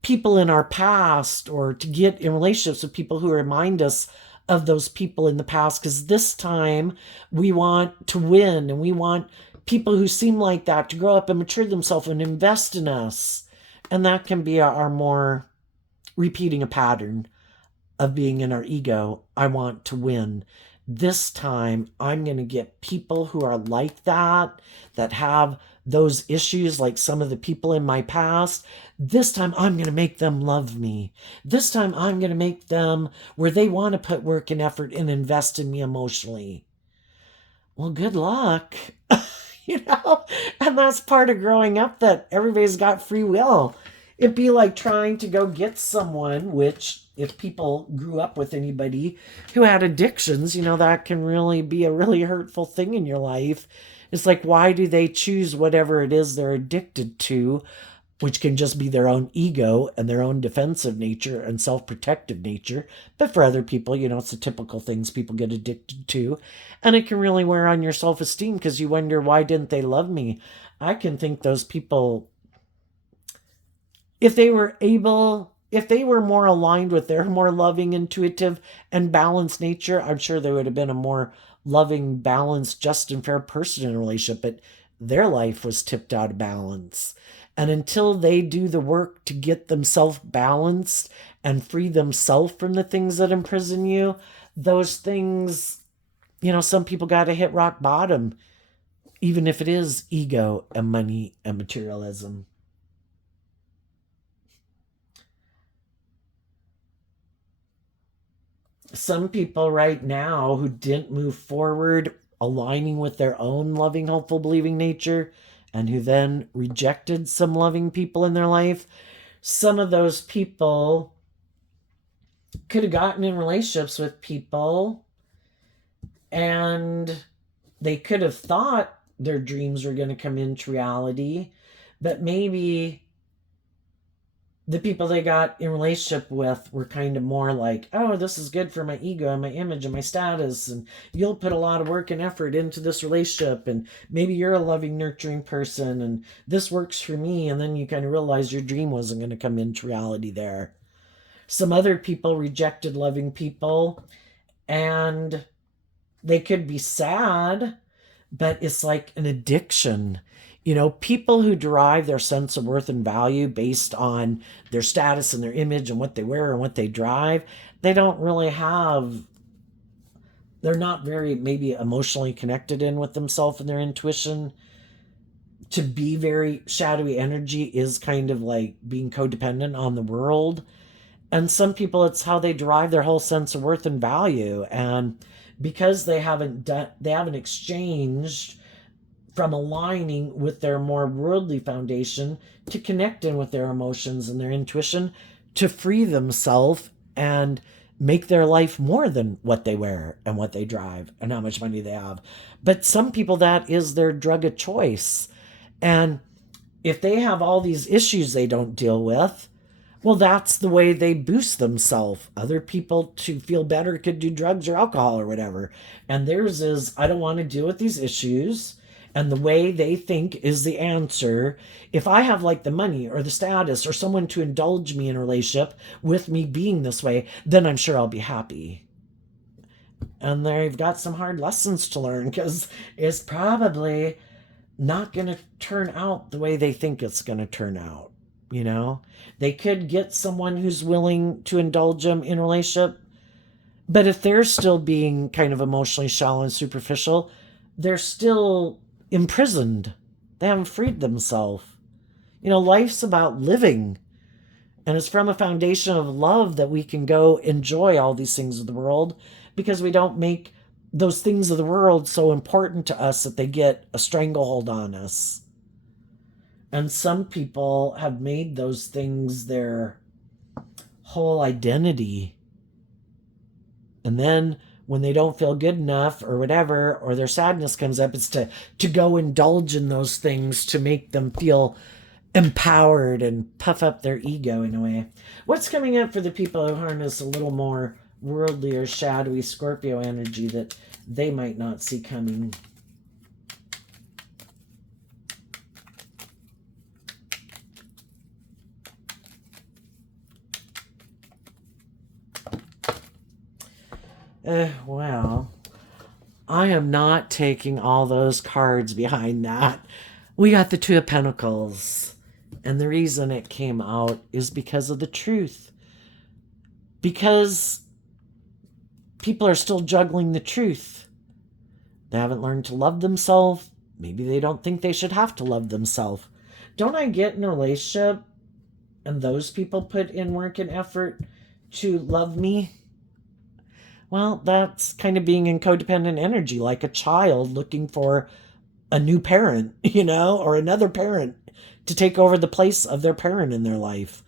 people in our past, or to get in relationships with people who remind us of those people in the past, because this time we want to win and we want people who seem like that to grow up and mature themselves and invest in us. And that can be our more repeating a pattern of being in our ego. I want to win. This time I'm going to get people who are like that have those issues like some of the people in my past. This time I'm going to make them love me. This time I'm going to make them where they want to put work and effort and invest in me emotionally. Well, good luck. And that's part of growing up, that everybody's got free will. It'd be like trying to go get someone, which if people grew up with anybody who had addictions, that can really be a really hurtful thing in your life. It's like, why do they choose whatever it is they're addicted to, which can just be their own ego and their own defensive nature and self-protective nature. But for other people, it's the typical things people get addicted to. And it can really wear on your self-esteem because you wonder, why didn't they love me? I can think those people, if they were more aligned with their more loving, intuitive, and balanced nature, I'm sure they would have been a more loving, balanced, just and fair person in a relationship. But their life was tipped out of balance. And until they do the work to get themselves balanced and free themselves from the things that imprison you, those things, some people got to hit rock bottom, even if it is ego and money and materialism. Some people right now who didn't move forward aligning with their own loving, hopeful, believing nature, and who then rejected some loving people in their life, some of those people could have gotten in relationships with people and they could have thought their dreams were going to come into reality, but maybe the people they got in relationship with were kind of more like, oh, this is good for my ego and my image and my status, and you'll put a lot of work and effort into this relationship, and maybe you're a loving, nurturing person, and this works for me, and then you kind of realize your dream wasn't going to come into reality there. Some other people rejected loving people, and they could be sad, but it's like an addiction. People who derive their sense of worth and value based on their status and their image and what they wear and what they drive, they don't really have, they're not very maybe emotionally connected in with themselves and their intuition. To be very shadowy energy is kind of like being codependent on the world. And some people, it's how they derive their whole sense of worth and value. And because they haven't exchanged from aligning with their more worldly foundation to connect in with their emotions and their intuition to free themselves and make their life more than what they wear and what they drive and how much money they have. But some people, that is their drug of choice. And if they have all these issues they don't deal with, well, that's the way they boost themselves. Other people, to feel better, could do drugs or alcohol or whatever. And theirs is, I don't want to deal with these issues. And the way they think is the answer. If I have like the money or the status or someone to indulge me in a relationship with me being this way, then I'm sure I'll be happy. And they've got some hard lessons to learn, because it's probably not going to turn out the way they think it's going to turn out. They could get someone who's willing to indulge them in a relationship, but if they're still being kind of emotionally shallow and superficial, they're still imprisoned. They haven't freed themselves. Life's about living, and it's from a foundation of love that we can go enjoy all these things of the world, because we don't make those things of the world so important to us that they get a stranglehold on us. And some people have made those things their whole identity. And then when they don't feel good enough or whatever, or their sadness comes up, it's to go indulge in those things to make them feel empowered and puff up their ego in a way. What's coming up for the people who harness a little more worldly or shadowy Scorpio energy that they might not see coming? Well, I am not taking all those cards behind that. We got the Two of Pentacles. And the reason it came out is because of the truth. Because people are still juggling the truth. They haven't learned to love themselves. Maybe they don't think they should have to love themselves. Don't I get in a relationship and those people put in work and effort to love me? Well, that's kind of being in codependent energy, like a child looking for a new parent, or another parent to take over the place of their parent in their life.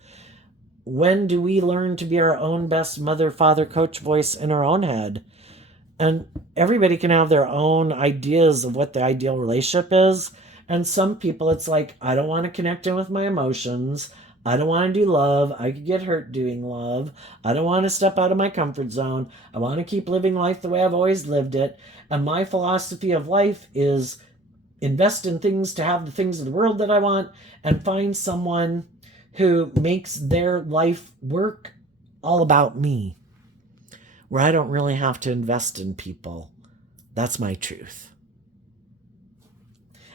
When do we learn to be our own best mother, father, coach voice in our own head? And everybody can have their own ideas of what the ideal relationship is. And some people, it's like, I don't want to connect in with my emotions. I don't want to do love. I could get hurt doing love. I don't want to step out of my comfort zone. I want to keep living life the way I've always lived it. And my philosophy of life is invest in things to have the things of the world that I want, and find someone who makes their life work all about me, where I don't really have to invest in people. That's my truth.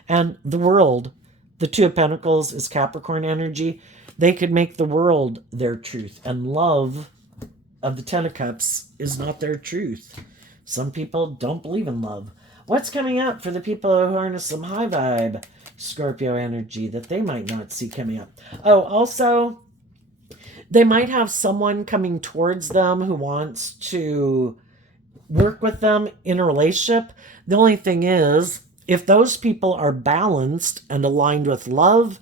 And the world, the Two of Pentacles is Capricorn energy. They could make the world their truth. And love of the Ten of Cups is not their truth. Some people don't believe in love. What's coming up for the people who harness some high vibe Scorpio energy that they might not see coming up? Oh, also, they might have someone coming towards them who wants to work with them in a relationship. The only thing is, if those people are balanced and aligned with love,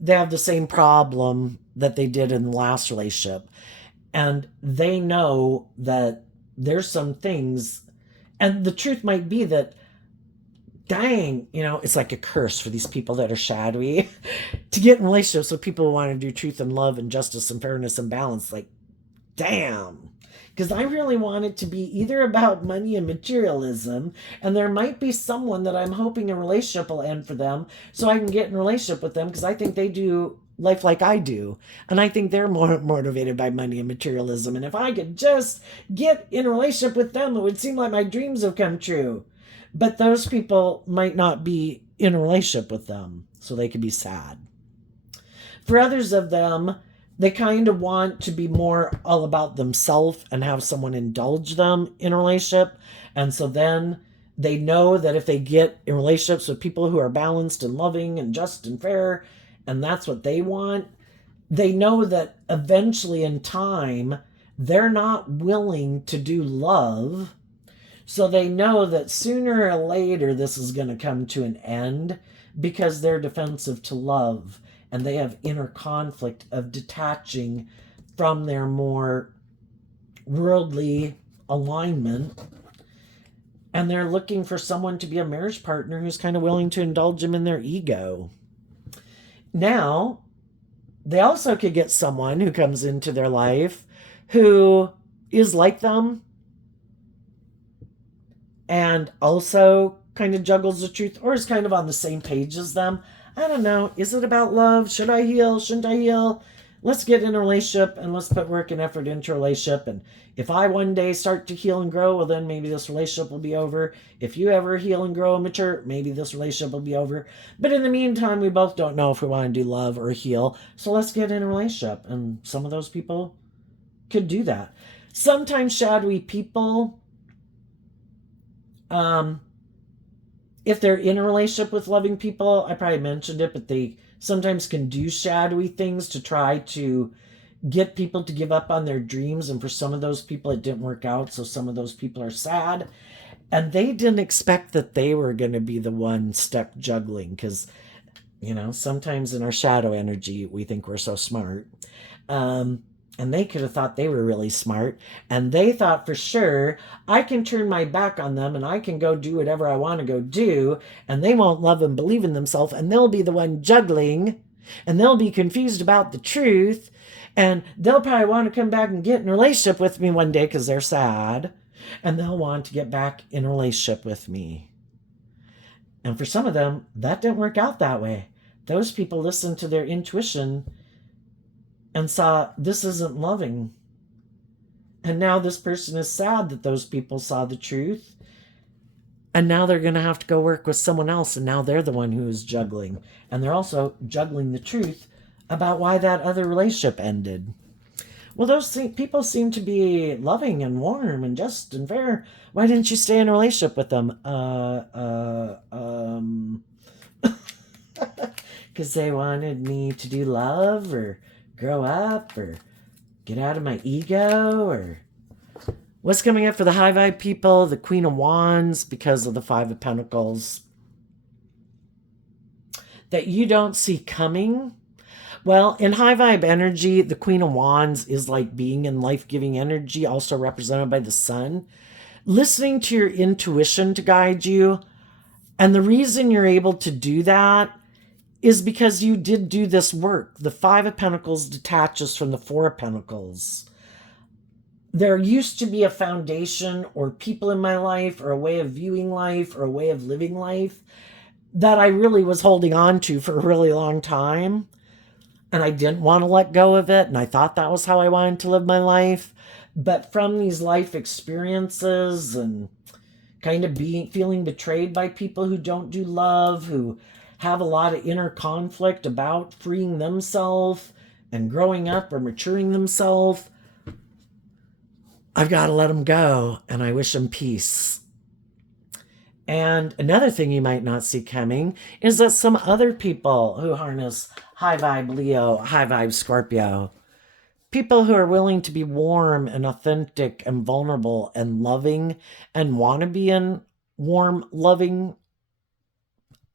they have the same problem that they did in the last relationship. And they know that there's some things, and the truth might be that, dang, it's like a curse for these people that are shadowy to get in relationships with people who want to do truth and love and justice and fairness and balance. Like, damn. Because I really want it to be either about money and materialism, and there might be someone that I'm hoping a relationship will end for them so I can get in a relationship with them because I think they do life like I do. And I think they're more motivated by money and materialism. And if I could just get in a relationship with them, it would seem like my dreams have come true. But those people might not be in a relationship with them, so they could be sad. For others of them, they kind of want to be more all about themselves and have someone indulge them in a relationship. And so then they know that if they get in relationships with people who are balanced and loving and just and fair, and that's what they want, they know that eventually in time, they're not willing to do love. So they know that sooner or later this is going to come to an end because they're defensive to love and they have inner conflict of detaching from their more worldly alignment. And they're looking for someone to be a marriage partner who's kind of willing to indulge them in their ego. Now, they also could get someone who comes into their life who is like them and also kind of juggles the truth or is kind of on the same page as them. I don't know. Is it about love? Should I heal? Shouldn't I heal? Let's get in a relationship and let's put work and effort into a relationship. And if I one day start to heal and grow, well, then maybe this relationship will be over. If you ever heal and grow and mature, maybe this relationship will be over. But in the meantime, we both don't know if we want to do love or heal. So let's get in a relationship. And some of those people could do that. Sometimes shadowy people, if they're in a relationship with loving people, I probably mentioned it, but they sometimes can do shadowy things to try to get people to give up on their dreams. And for some of those people, it didn't work out. So some of those people are sad. And they didn't expect that they were going to be the one stuck juggling. Because, sometimes in our shadow energy, we think we're so smart. And they could have thought they were really smart. And they thought for sure, I can turn my back on them and I can go do whatever I want to go do. And they won't love and believe in themselves. And they'll be the one juggling. And they'll be confused about the truth. And they'll probably want to come back and get in a relationship with me one day because they're sad. And they'll want to get back in a relationship with me. And for some of them, that didn't work out that way. Those people listened to their intuition and saw this isn't loving. And now this person is sad that those people saw the truth. And now they're going to have to go work with someone else. And now they're the one who is juggling. And they're also juggling the truth about why that other relationship ended. Well, those people seem to be loving and warm and just and fair. Why didn't you stay in a relationship with them? Because they wanted me to do love or grow up or get out of my ego. Or what's coming up for the high vibe people? The Queen of Wands, because of the Five of Pentacles that you don't see coming. Well, in high vibe energy, the Queen of Wands is like being in life-giving energy, also represented by the sun. Listening to your intuition to guide you. And the reason you're able to do that is because you did do this work. The Five of Pentacles detaches from the Four of Pentacles. There used to be a foundation or people in my life or a way of viewing life or a way of living life that I really was holding on to for a really long time. And I didn't want to let go of it. And I thought that was how I wanted to live my life. But from these life experiences and kind of feeling betrayed by people who don't do love, who have a lot of inner conflict about freeing themselves and growing up or maturing themselves, I've got to let them go, and I wish them peace. And another thing you might not see coming is that some other people who harness high vibe Leo, high vibe Scorpio, people who are willing to be warm and authentic and vulnerable and loving and want to be in warm, loving,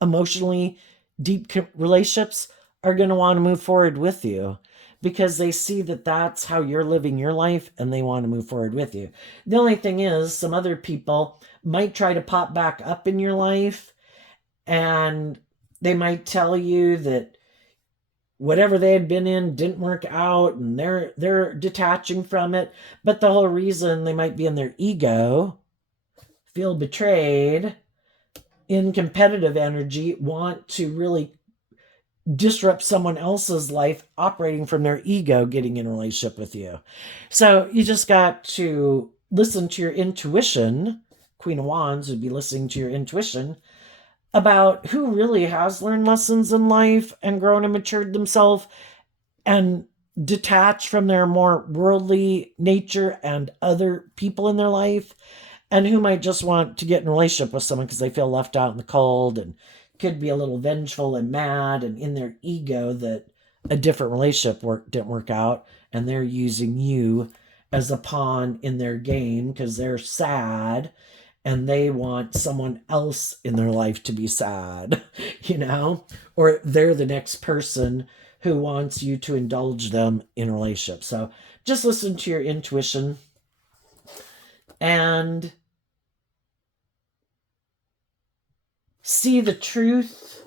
emotionally deep relationships are going to want to move forward with you because they see that that's how you're living your life and they want to move forward with you. The only thing is, some other people might try to pop back up in your life, and they might tell you that whatever they had been in didn't work out and they're detaching from it. But the whole reason they might be in their ego, feel betrayed, in competitive energy, want to really disrupt someone else's life operating from their ego, getting in a relationship with you. So you just got to listen to your intuition. Queen of Wands would be listening to your intuition about who really has learned lessons in life and grown and matured themselves and detached from their more worldly nature and other people in their life, and who might just want to get in a relationship with someone because they feel left out in the cold and could be a little vengeful and mad and in their ego that a different relationship didn't work out, and they're using you as a pawn in their game because they're sad and they want someone else in their life to be sad, or they're the next person who wants you to indulge them in a relationship. So just listen to your intuition and see the truth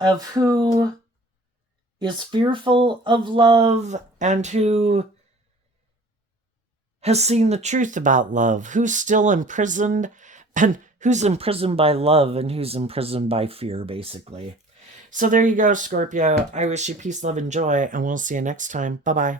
of who is fearful of love and who has seen the truth about love, who's still imprisoned, and who's imprisoned by love and who's imprisoned by fear, basically. So there you go, Scorpio. I wish you peace, love, and joy, and we'll see you next time. Bye-bye.